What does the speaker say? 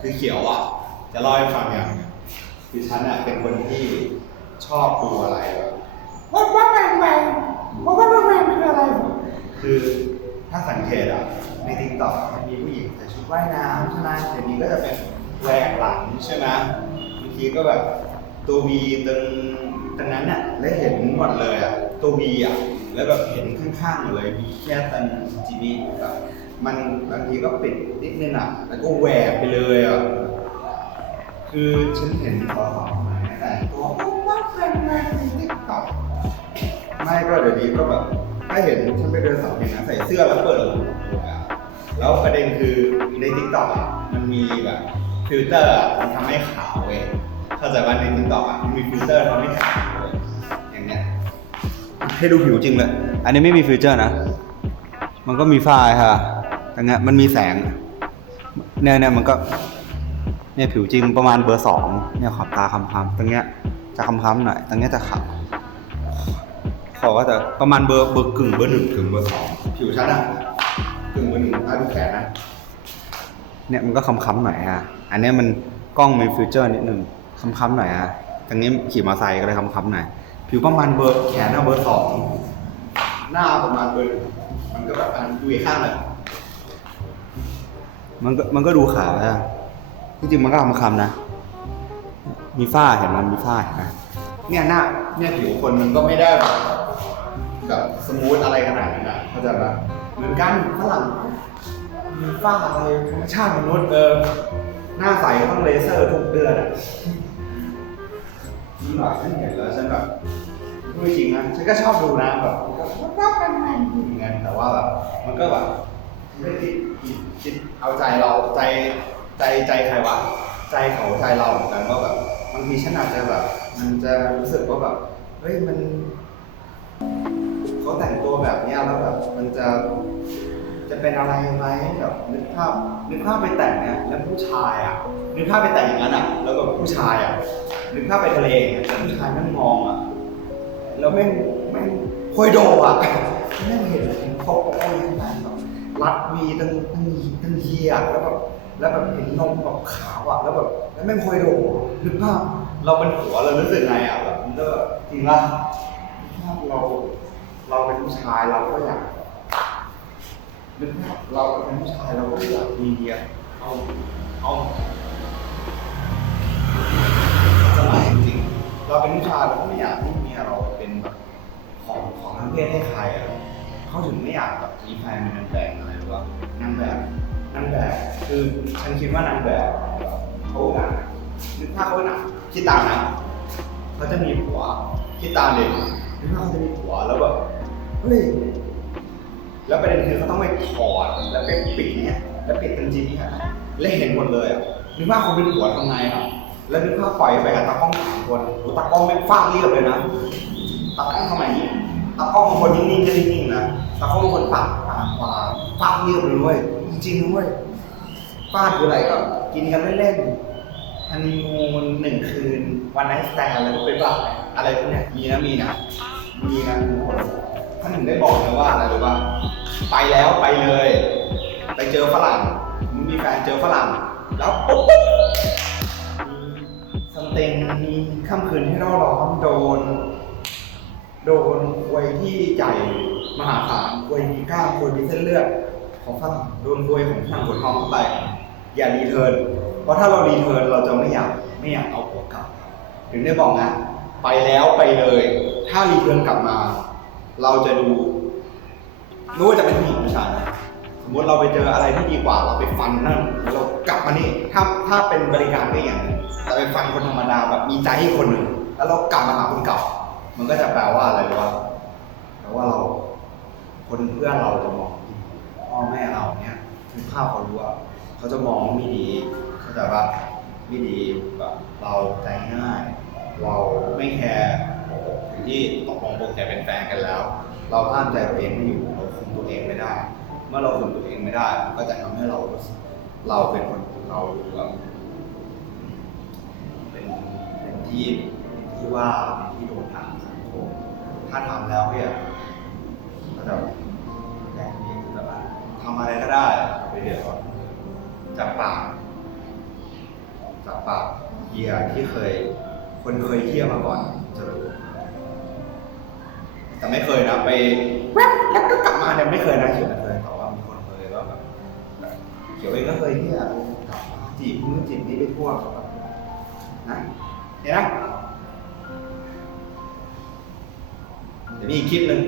คือเขียวอะ จะเล่าให้ฟังอย่างคือฉันอะเป็นคนที่ชอบดูอะไรแบบว่าว่าแหวงแหวงว่าว่าแหวงคืออะไร คือถ้าสังเกตอะในทิกตอกมันมีผู้หญิงใส่ชุดว่ายน้ำใช่ไหมเดี๋ยวนี้ก็จะเป็นแหวกหลังใช่ไหมบางทีก็แบบตัววีตรงตรงนั้นอะแล้วเห็นหมดเลยอะตัววีอะ แล้วแบบเห็นข้างๆหมดเลยมีแค่ตันจีบีแบบมันบางทีก็ปิดนิดนึงอะแล้วก็แหวกไปเลยอะคือฉันเห็นขอสองมาแต่ตัวว่าแหวงแหวงติ๊กต็อกไม่ก็เดี๋ยวนี้ก็แบบถ้าเห็นฉันไปเดินสองเห็นนะใส่เสื้อแล้วเปิดหมวกอะแล้วประเด็นคือในติ๊กต็อกอะมันมีแบบฟิลเตอร์มันทำให้ขาวเว้ยเข้าใจว่าในติ๊กต็อกอะมันมีฟิลเตอร์ทำให้ขาว ให้ดูผิวจริงเลย อันนี้ไม่มีฟิลเตอร์นะ มันก็มีฝ้าค่ะ แต่เงี้ยมันมีแสง เนี่ยเนี่ยมันก็ เนี่ยผิวจริงประมาณเบอร์สองเนี่ยขอบตาคำๆตรงเนี้ยจะคำๆหน่อยตรงเนี้ยจะขาวขอก็จะประมาณเบอร์เบอร์กึ่งเบอร์หนึ่งถึงเบอร์สองผิวฉันอะกึ่งเบอร์หนึ่งถ้าดูแขนนะ เนี่ยมันก็คำๆหน่อยฮะ อันเนี้ยมันกล้องมีฟิวเจอร์นิดนึงคำๆหน่อยฮะตรงนี้ขี่มอเตอร์ไซค์ก็เลยคำๆหน่อย ผิวประมาณเบอร์แขนอะเบอร์สองหน้าประมาณเบอร์หนึ่งมันก็แบบอันดูอีกข้างเลยมันก็มันก็ดูขาวฮะจริงๆมันก็คำคำๆนะ มีฝ้าเห็นมันมีฝ้าเห็นไหมเนี่ยหน้าเนี่ยผิวคนมันก็ไม่ได้แบบแบบสมูทอะไรขนาดนั้นนะเขาใจปะเหมือนกันฝรั่งมีฝ้าอะไรธรรมชาติมนุษย์เออหน้าใสต้องเลเซอร์ทุกเดือนอะ นี่แบบฉันเห็นแล้วฉันแบบพูดจริงนะฉันก็ชอบดูนะแบบว่าแหวงแหวงเหมือนกันแต่ว่าแบบมันก็แบบไม่คิดคิดคิดเอาใจเราใจใจใจใครวะใจเขาใจเราเหมือนกันว่าแบบบางทีฉันอาจจะแบบ มันจะรู้สึกว่าแบบเฮ้ยมันเขาแต่งตัวแบบเนี้ยแล้วแบบมันจะจะเป็นอะไรไหมแบบนึกภาพ นึกภาพไปแต่งเนี่ยแล้วผู้ชายอะนึกภาพไปแต่งอย่างนั้นอะ แล้วก็ผู้ชายอะนึกภาพไปทะเลอย่างเงี้ยแล้วผู้ชายแม่งมองอะแล้วแม่งแม่งโคอยโดอะแม่งเห็นเขาโอ้ยขนแบบรัดวีตั้งตั้งตั้งเฮียแล้วแบบแล้วแบบเห็นนมแบบขาวอะแล้วแบบแล้วแม่งโคอยโดนึกภาพเราเป็นผัวเรารู้สึกไงอะแบบมันก็แบบจริงป่ะภาพเราเราเป็นผู้ชายเราก็อยาก นึกภาพเราเป็นผู้ชายเราก็อยากมีเดียเอาเอาสมัยจริงๆเราเป็นผู้ชายเราก็ไม่อยากให้เมียเราเป็นแบบของของทางเพศให้ใครอะเขาถึงไม่อยากแบบมีแฟนเป็นนางแบบอะไรหรือว่านางแบบนางแบบคือฉันคิดว่านางแบบเขาหนักนึกภาพเขาหนักคิดตามนะเขาจะมีผัวคิดตามเลยนึกภาพเขาจะมีผัวแล้วแบบเฮ้ย แล้วประเด็นคือเขาต้องไปถอดแล้วไปปิดเนี่ยแล้วปิดเป็นจีนี่ะแล้วเห็นหมดเลยอะนึกภาพคนเป็นผัวทำไงอะแล้วนึกภาพปล่อยไปกับตากล้องสามคนโอ้ตากล้องไม่ฟาดเรียบเลยนะตากล้องทำไมนี่ตากล้องบางคนนิ่งๆก็นิ่งๆนะตากล้องบางคนปากปากขวาฟาดเรียบเลยเว้ยจริงๆนะเว้ยฟาดคืออะไรก็กินกันเล่นๆฮันนีมูนหนึ่งคืนวันไนท์สแตนอะไรก็ไปบ้าอะไรพวกเนี้ยมีนะมีนะมีนะ ท่านหนึ่งได้บอกนะว่าอะไรรู้ป่ะไปแล้วไปเลย ไปเจอฝรั่งมึงมีแฟนเจอฝรั่ง แล้วปุ๊บสเต็งมีค่ำคืนที่เราร้อนโดน โดนควยที่ใหญ่มหาศาลควยมีกล้ามควยมีเส้นเลือดของฝรั่งโดนควยของฝรั่งขนทองเข้าไป อย่ารีเทิร์นเพราะถ้าเรารีเทิร์นเราจะไม่อยากไม่อยากเอาหัวกลับ ถึงได้บอกนะ ไปแล้วไปเลย ถ้ารีเทิร์นกลับมา เราจะดูไม่ว่าจะเป็นผู้หญิงหรือผู้ชายนะสมมติเราไปเจออะไรที่ดีกว่าเราไปฟันนั่นแล้วเรากลับมานี่ถ้าถ้าเป็นบริการก็อย่างนึงแต่ไปฟันคนธรรมดาแบบมีใจให้คนหนึ่งแล้วเรากลับมาหาคนเก่า มันก็จะแปลว่าอะไรรู้ป่ะแปลว่าเรา คนเพื่อนเราจะมองพ่อแม่เราเนี่ยคือภาพเขารู้ว่าเขาจะมองไม่ดีเขาใจะว่าไม่ดีแบบเราใจง่าย เราไม่แคร์ ที่ตกลงปลงใจเป็นแฟนกันแล้ว เราห้ามใจตัวเองไม่อยู่เราคุมตัวเองไม่ได้ เมื่อเราคุมตัวเองไม่ได้มันก็จะทำให้เราเราเป็นคนเราแบบเป็นเป็นที่เป็นที่ว่าเป็นที่โดนถามสังคมถ้าทำแล้วเนี่ยก็จะแรงนี้คือแบบว่ทำอะไรก็ได้ไปเดี๋ยวก่อนจากปากกับปากเฮียที่เคย คนเคยเฮียมาก่อน แต่ไม่เคยนะไปแวบแล้วก็กลับมาเนี่ยไม่เคยนะเขียวไม่เคยแต่ว่ามีคนเคยว่าแบบแบบเขียวเองก็เคยเฮียกลับมาจีบนู้นจีบนี้ไปทั่วแบบนะเห็นนะเดี๋ยวมีอีกคลิปหนึ่ง